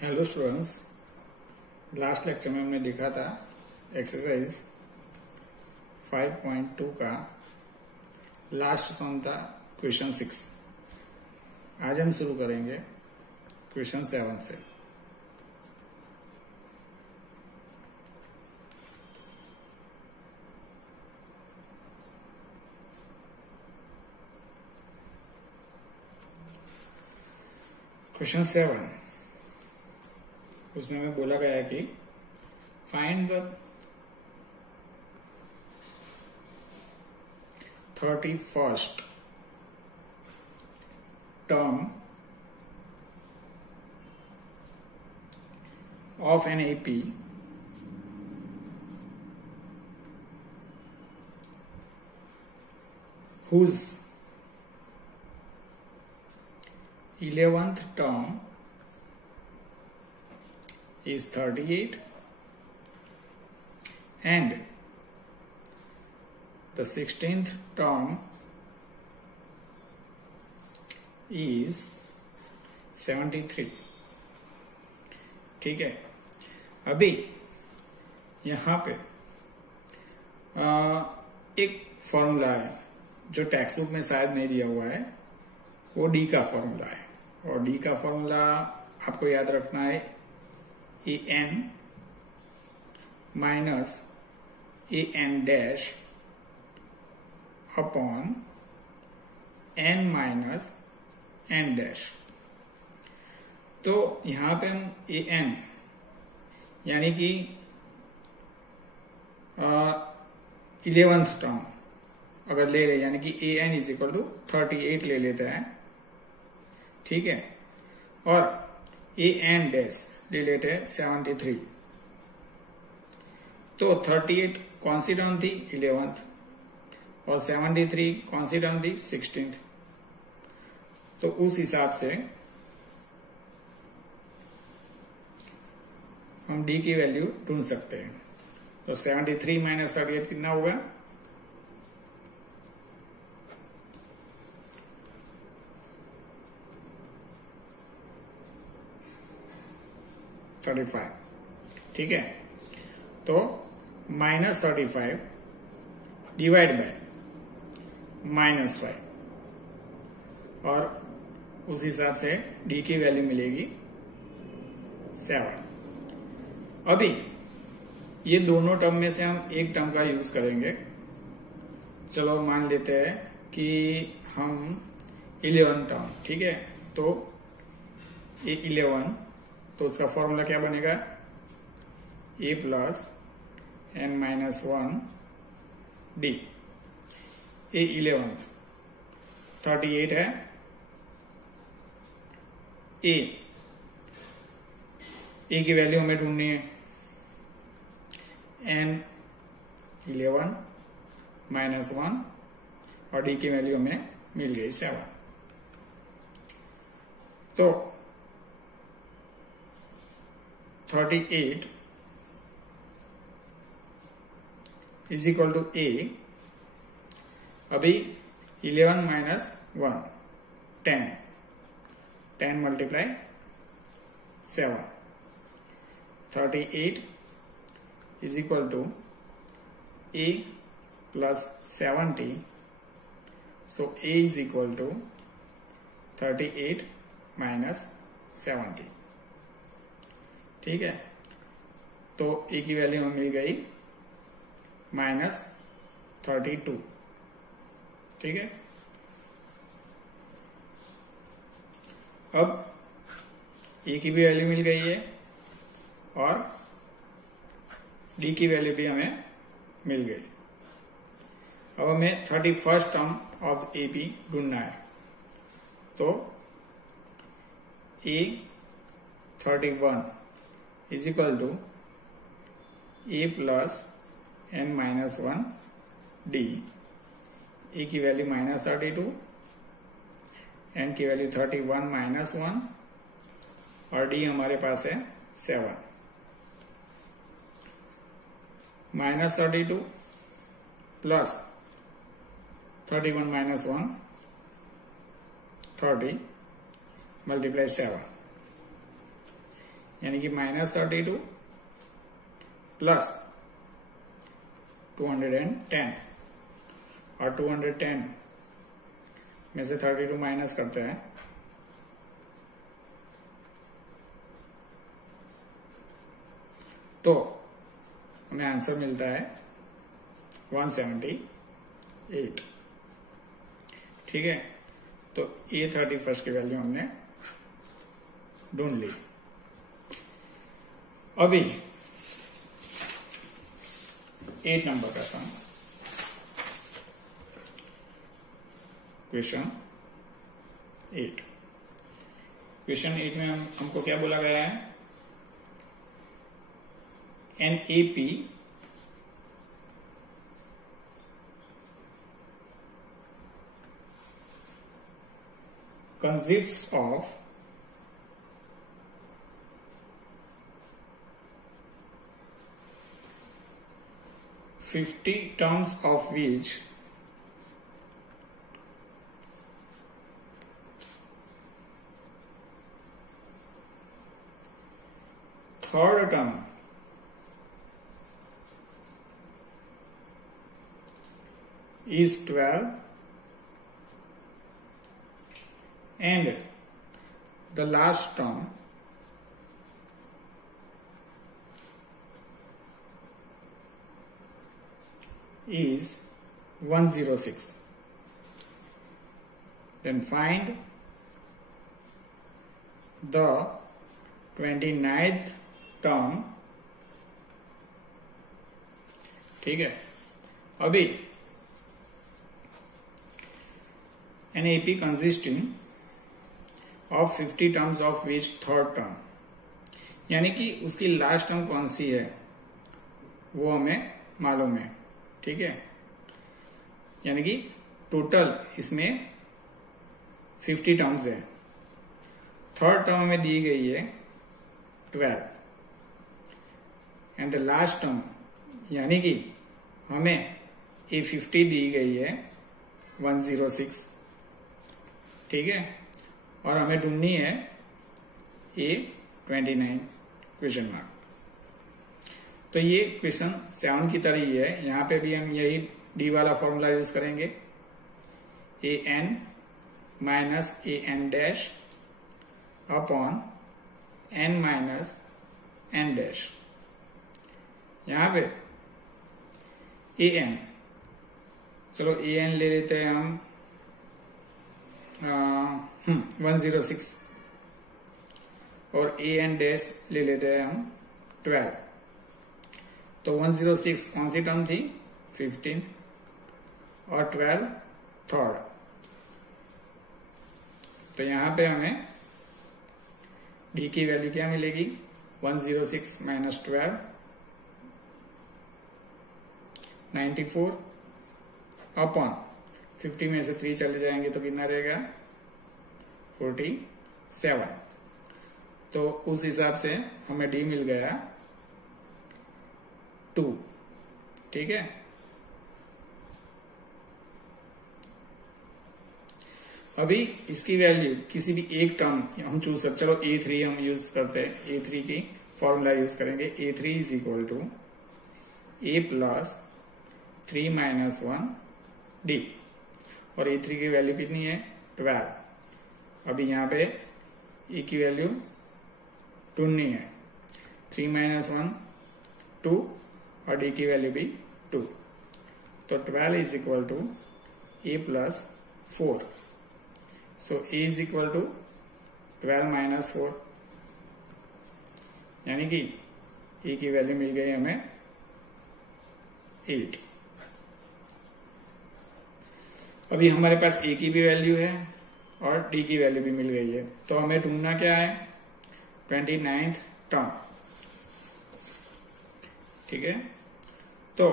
Hello students, last lecture में हमने देखा था एक्सरसाइज 5.2 का लास्ट सम था क्वेश्चन 6। आज हम शुरू करेंगे क्वेश्चन 7 से। क्वेश्चन 7 उसमें हमें बोला गया है कि find the 31st term of an AP whose 11th term is 38 and the 16th term is 73। ठीक है, अभी यहां पे एक फॉर्मूला है जो टेक्स्ट बुक में शायद नहीं दिया हुआ है, वो डी का फॉर्मूला है। और डी का फॉर्मूला आपको याद रखना है a n minus a n dash upon n minus n dash. तो यहां पे हम ए एन यानी कि 11th टर्म अगर ले ले, यानी कि A N is equal to 38 ले लेते हैं, ठीक है। और ए एन डैश ले लेते हैं 73। तो 38 कौन सी टर्म थी? 11th। और 73 कौन सी टर्म थी? 16th। तो उस हिसाब से हम डी की वैल्यू ढूंढ सकते हैं। तो 73 माइनस 38 कितना होगा? 35। ठीक है, तो माइनस 35 डिवाइड बाय -5 और उस हिसाब से डी की वैल्यू मिलेगी 7। अभी ये दोनों टर्म में से हम एक टर्म का यूज करेंगे। चलो मान लेते हैं कि हम 11 टर्म, ठीक है। तो ये 11, तो उसका फॉर्मूला क्या बनेगा? ए प्लस एन माइनस 1 डी। ए 11th 38 है, ए की वैल्यू हमें ढूंढनी है। एन 11 माइनस 1 और डी की वैल्यू हमें मिल गई 7। तो 38 इज इक्वल टू ए। अभी 11 minus 1 10 multiply 7। 38 is equal to a plus 70. So a is equal to 38 minus 70। ठीक है, तो a की वैल्यू हमें मिल गई -32। ठीक है, अब a की भी वैल्यू मिल गई है और डी की वैल्यू भी हमें मिल गई। अब हमें 31st टर्म ऑफ एपी ढूंढना है। तो a 31 is equal to a plus n minus 1 d. A की वैल्यू -32, एन की वैल्यू 31 माइनस 1 और डी हमारे पास है 7। -32 प्लस 31 माइनस 1 30 मल्टीप्लाई 7। यानी कि -32 प्लस 210, और 210 में से 32 माइनस करते हैं तो हमें आंसर मिलता है 178। ठीक है, तो ये 31 की वैल्यू हमने ढूंढ ली। अभी 8 नंबर का सम, क्वेश्चन 8। क्वेश्चन 8 में हमको क्या बोला गया है? An AP consists of 50 terms of which 3rd term is 12 and the last term is 106. Then find the 29th term। ठीक है, अभी an AP consisting of 50 terms of which 3rd term, यानी कि उसकी लास्ट टर्म कौन सी है वो हमें मालूम है। ठीक है, यानी कि टोटल इसमें 50 टर्म्स है। 3rd टर्म में दी गई है 12 एंड द लास्ट टर्म, यानी कि हमें ये 50 दी गई है 106। ठीक है, और हमें ढूंढनी है ये 29 क्वेश्चन मार्क। तो ये क्वेश्चन 7 की तरह ही है, यहां पे भी हम यही डी वाला फॉर्मूला यूज करेंगे, an minus an dash upon n minus n dash. यहां पे an, चलो an ले लेते हैं हम 106 और an डैश ले लेते हैं हम 12। तो 106 कौन सी टर्म थी? 15 और 12 3rd। तो यहां पे हमें डी की वैल्यू क्या मिलेगी? 106 माइनस 12 94 अपॉन 50 में से 3 चले जाएंगे तो कितना रहेगा? 47। तो उस हिसाब से हमें डी मिल गया 2। ठीक है, अभी इसकी वैल्यू किसी भी एक टर्म हम चूज कर, चलो A3 हम यूज करते हैं, A3 की फॉर्मूला यूज करेंगे। A3 is equal to A plus 3 minus 1 D, और A3 की वैल्यू कितनी है? 12। अभी यहाँ पे A की वैल्यू ढूंढनी है, 3 माइनस 1 2 और D की वैल्यू भी 2। तो 12 is equal to A plus 4। So A is equal to 12 minus 4, यानी कि A की वैल्यू मिल गई हमें 8। अभी हमारे पास A की भी वैल्यू है और D की वैल्यू भी मिल गई है, तो हमें ढूंढना क्या है? 29th term. ठीक है, तो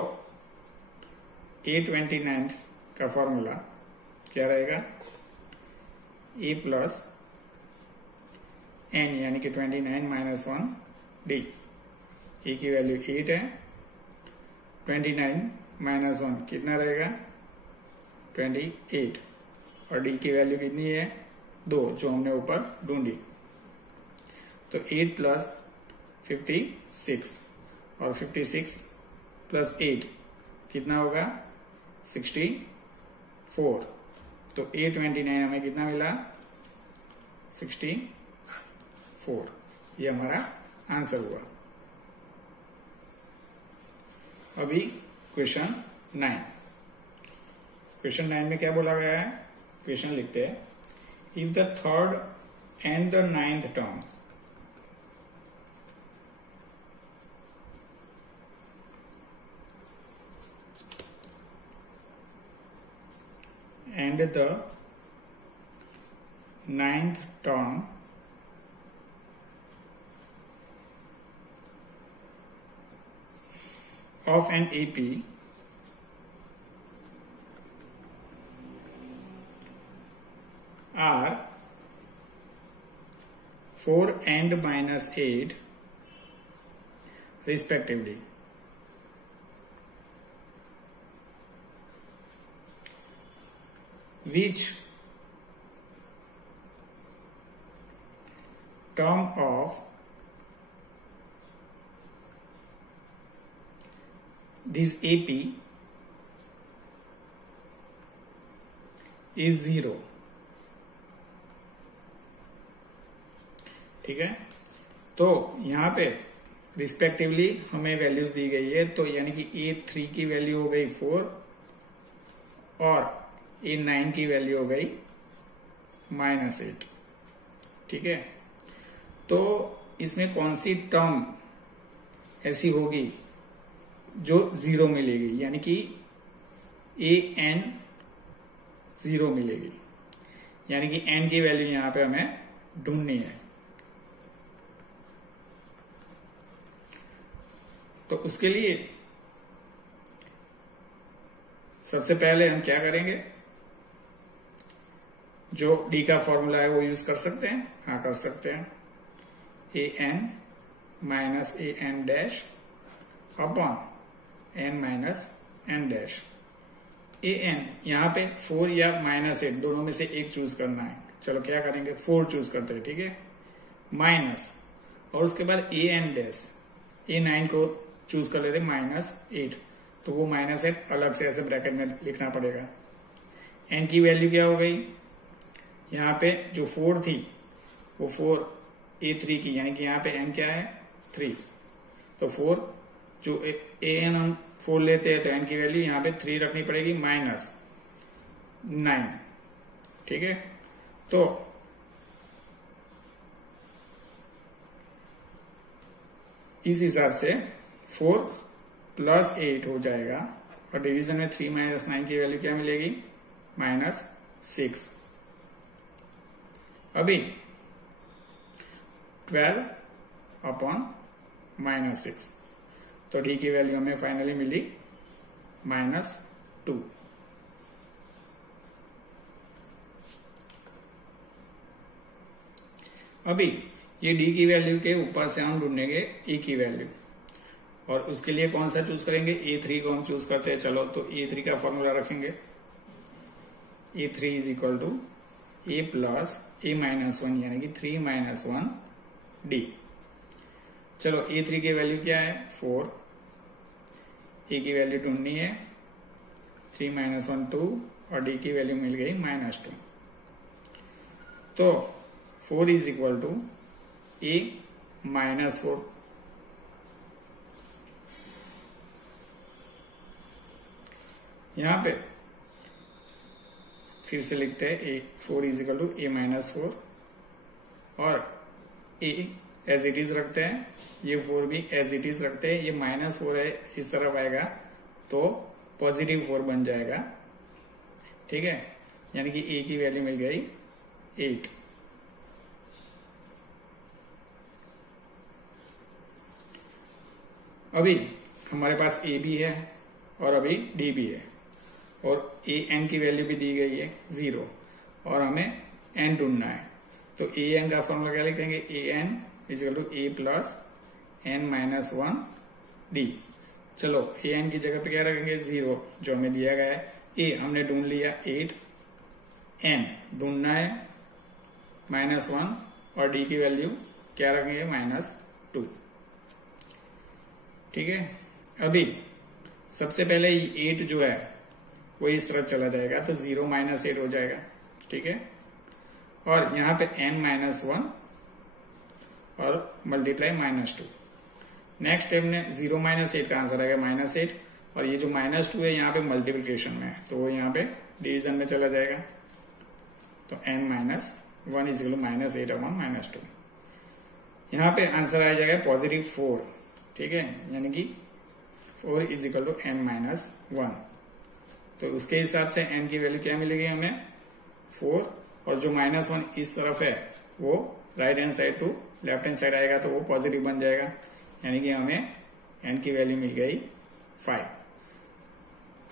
A29 का फॉर्मूला क्या रहेगा? A प्लस n यानी कि 29 माइनस 1 D। A की वैल्यू 8 है, 29 माइनस 1 कितना रहेगा? 28, और D की वैल्यू कितनी है? 2, जो हमने ऊपर ढूंढी। तो 8 प्लस 56 और 56 प्लस 8 कितना होगा 64। तो 829 हमें कितना मिला 64। ये हमारा आंसर हुआ। अभी क्वेश्चन 9। क्वेश्चन 9 में क्या बोला गया है, क्वेश्चन लिखते हैं if the third and the ninth term and the ninth term of an AP are 4 and minus 8 respectively. Which term of this AP is 0? ठीक है, तो यहां पे रिस्पेक्टिवली हमें वैल्यूज दी गई है, तो यानी कि A3 की वैल्यू हो गई 4 और A9 की वैल्यू हो गई -8। ठीक है, तो इसमें कौन सी टर्म ऐसी होगी जो 0 मिलेगी, यानी कि AN 0 मिलेगी, यानी कि N की वैल्यू यहां पे हमें ढूंढनी है। तो उसके लिए सबसे पहले हम क्या करेंगे, जो डी का फॉर्मूला है वो यूज कर सकते हैं। हाँ, कर सकते हैं। AN minus AN dash upon N minus N dash. AN यहां पे 4 या -8 दोनों में से एक चूज करना है। चलो क्या करेंगे, 4 चूज करते हैं। ठीक है, माइनस और उसके बाद AN डैश, A9 को चूज कर लेते -8, तो वो -8 अलग से ऐसे ब्रैकेट में लिखना पड़ेगा। N की वैल्यू क्या हो गई, यहाँ पे जो 4 थी वो 4 A3 की, यानी कि यहाँ पे N क्या है 3, तो 4 जो AN हम 4 लेते हैं तो N की वैल्यू यहाँ पे 3 रखनी पड़ेगी -9। ठीक है, तो इस हिसाब से 4 + 8 हो जाएगा और डिवीजन में 3 - 9 की वैल्यू क्या मिलेगी -6। अभी 12 अपॉन -6, तो डी की वैल्यू हमें फाइनली मिली -2। अभी ये डी की वैल्यू के ऊपर से हम ढूंढेंगे ए की वैल्यू, और उसके लिए कौन सा चूज करेंगे, A3 को हम चूज करते हैं। चलो, तो A3 का फॉर्मूला रखेंगे, A3 is equal to A plus A -1, यानी कि 3 - 1 D। चलो, A3 की वैल्यू क्या है 4, A की वैल्यू ढूंढनी है 3 - 1 2 और D की वैल्यू मिल गई -2। तो 4 इज इक्वल टू A -4। यहां पे फिर से लिखते हैं 4 इज इक्वल टू A -4 और A एज इट इज रखते हैं, ये 4 भी एज इट इज रखते हैं। ये -4 है, इस तरफ आएगा तो +4 बन जाएगा। ठीक है, यानी कि A की वैल्यू मिल गई 8। अभी हमारे पास A भी है और अभी D भी है, और AN की वैल्यू भी दी गई है 0 और हमें N ढूंढना है। तो AN का फॉर्मूला क्या लिखेंगे, AN is equal to A plus N -1 D। चलो, AN की जगह पे क्या रखेंगे 0, जो हमें दिया गया है। A हमने ढूंढ लिया 8, N ढूंढना है -1 और D की वैल्यू क्या रखेंगे -2। ठीक है। अभी सबसे पहले 8 जो है वो इस तरफ चला जाएगा तो 0 - 8 हो जाएगा, ठीक है। और यहाँ पे n-1 और मल्टीप्लाई -2। नेक्स्ट स्टेप में 0 - 8 का आंसर आएगा -8, और ये जो -2 है यहाँ पे मल्टीप्लिकेशन में है तो वो यहाँ पे डिवीजन में चला जाएगा। तो n-1 = -8 अपॉन -2। यहाँ पे आंसर आ जाएगा पॉजिटिव 4, ठीक है, यानी कि 4 = n-1। तो उसके हिसाब से n की वैल्यू क्या मिलेगी हमें 4, और जो -1 इस तरफ है वो right hand side to left hand side आएगा तो वो पॉजिटिव बन जाएगा, यानी कि हमें n की वैल्यू मिल गई 5।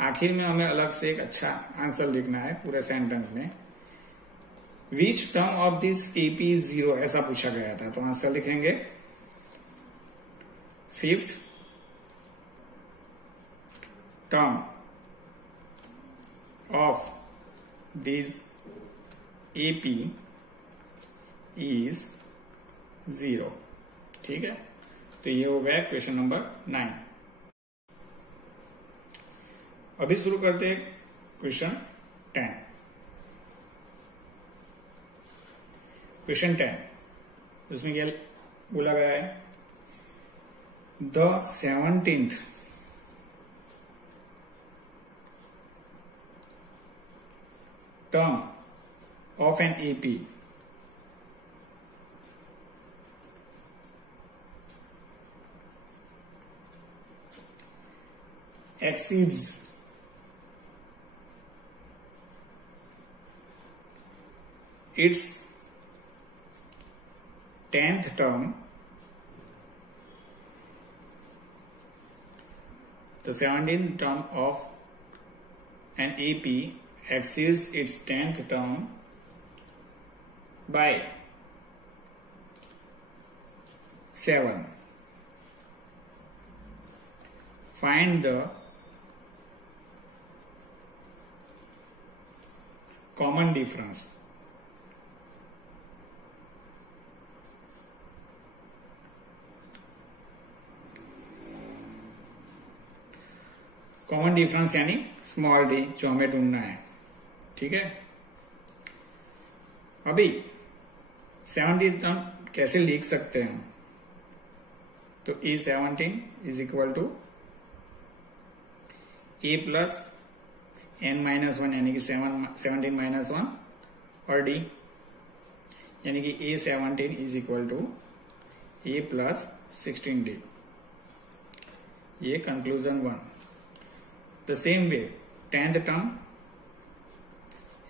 आखिर में हमें अलग से एक अच्छा आंसर लिखना है पूरे सेंटेंस में। Which term of this AP is 0 ऐसा पूछा गया था, तो आंसर लिखेंगे 5th term of this AP is 0, ठीक है। तो ये हो गया क्वेश्चन नंबर 9। अभी शुरू करते हैं क्वेश्चन 10। क्वेश्चन 10 उसमें क्या बोला गया है, the 17th term of an AP exceeds its 10th term, the 17th term of an AP exceeds its 10th term by 7. Find the common difference. Common difference यानी स्मॉल डी जो हमें ढूंढना है, ठीक है। अभी 17 टर्म कैसे लिख सकते हैं, तो A17 = A प्लस n-1 यानी कि 17 - 1 और D यानी कि A17 = A प्लस 16D। ये conclusion 1। The same way 10th term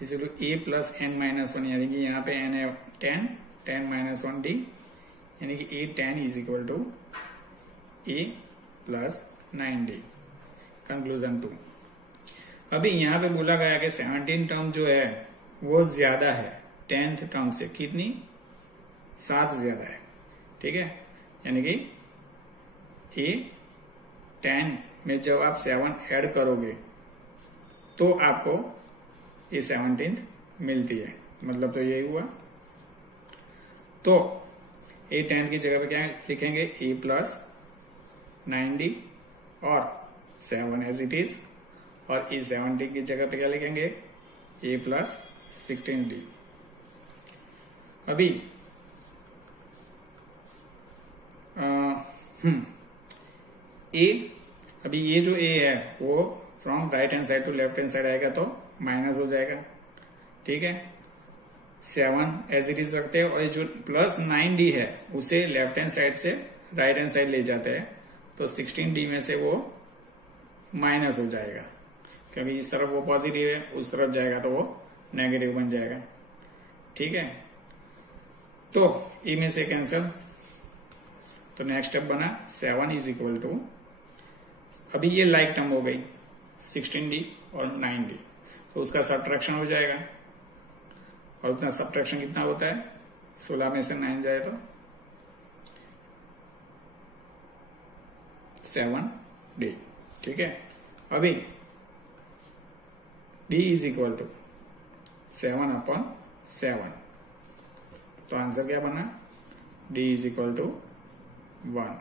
= A plus n-1 यानी कि यहाँ पे n है 10, 10 - 1D यानी कि A10 = A plus 9D। Conclusion 2। अभी यहाँ पे बोला गया कि 17 टर्म जो है वो ज्यादा है 10th टर्म से, कितनी 7 ज्यादा है, ठीक है। यानी कि A10 में जब आप 7 ऐड करोगे तो आपको A17 मिलती है, मतलब तो यही हुआ। तो A10 की जगह पे क्या लिखेंगे A प्लस 9D और 7 एज इट इज, और A17 की जगह पे क्या लिखेंगे A प्लस 16D। अभी अभी ये जो A है वो from right hand side to left hand side आएगा तो माइनस हो जाएगा, ठीक है। 7 एज इट इज रखते हैं, और ये जो प्लस 9D है उसे लेफ्ट हैंड साइड से राइट हैंड साइड ले जाते हैं, तो 16D में से वो माइनस हो जाएगा, क्योंकि इस तरफ वो पॉजिटिव है, उस तरफ जाएगा तो वो नेगेटिव बन जाएगा, ठीक है। तो E में से कैंसिल, तो नेक्स्ट स्टेप बना 7 = अभी ये लाइक टर्म हो गई 16D और 9D, तो उसका सब्ट्रैक्शन हो जाएगा, और उतना सब्ट्रैक्शन कितना होता है 16 में से 9 जाए तो 7D, ठीक है। अभी D = 7/7, तो आंसर क्या बना D = 1।